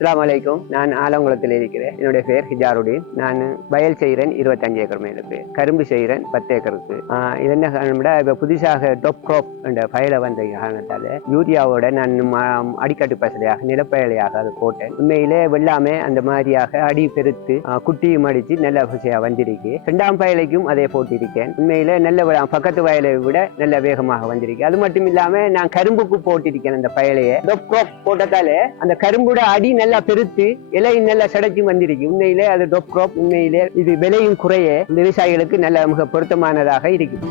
அஸ்லாம் வலைக்கும் நான் ஆலங்குளத்தில் இருக்கிறேன். என்னுடைய பேர் ஹிஜாருடீன். நான் வயல் செய்கிறேன் இருபத்தஞ்சு ஏக்கர் மேலுக்கு கரும்பு செய்கிறேன் பத்து ஏக்கருக்கு இது என்ன காரணம்னா இப்போ புதுசாக டொப் க்ரோப் என்ற பயில வந்த காரணத்தால் யூரியாவோட நான் அடிக்கட்டு பசலையாக நிலப்பயலையாக அது போட்டேன். உண்மையிலே வெள்ளாமே அந்த மாதிரியாக அடி பெருத்து குட்டியும் அடித்து நல்ல பசையாக வந்திருக்கு. ரெண்டாம் பயலைக்கும் அதே போட்டிருக்கேன் உண்மையிலே நல்ல பக்கத்து வயலை விட நல்ல வேகமாக வந்திருக்கு. அது மட்டும் இல்லாம நான் கரும்புக்கு போட்டிருக்கேன் அந்த பயலையை. டொப் க்ரோப் போட்டதால அந்த கரும்போட அடி நல்ல பெருத்து இலை நல்லா சடைச்சு வந்திருக்கு. உண்மையிலே அது டொப் க்ராப் உண்மையிலே இது விலையும் குறைய இந்த விவசாயிகளுக்கு நல்ல மிக பொருத்தமானதாக இருக்குது.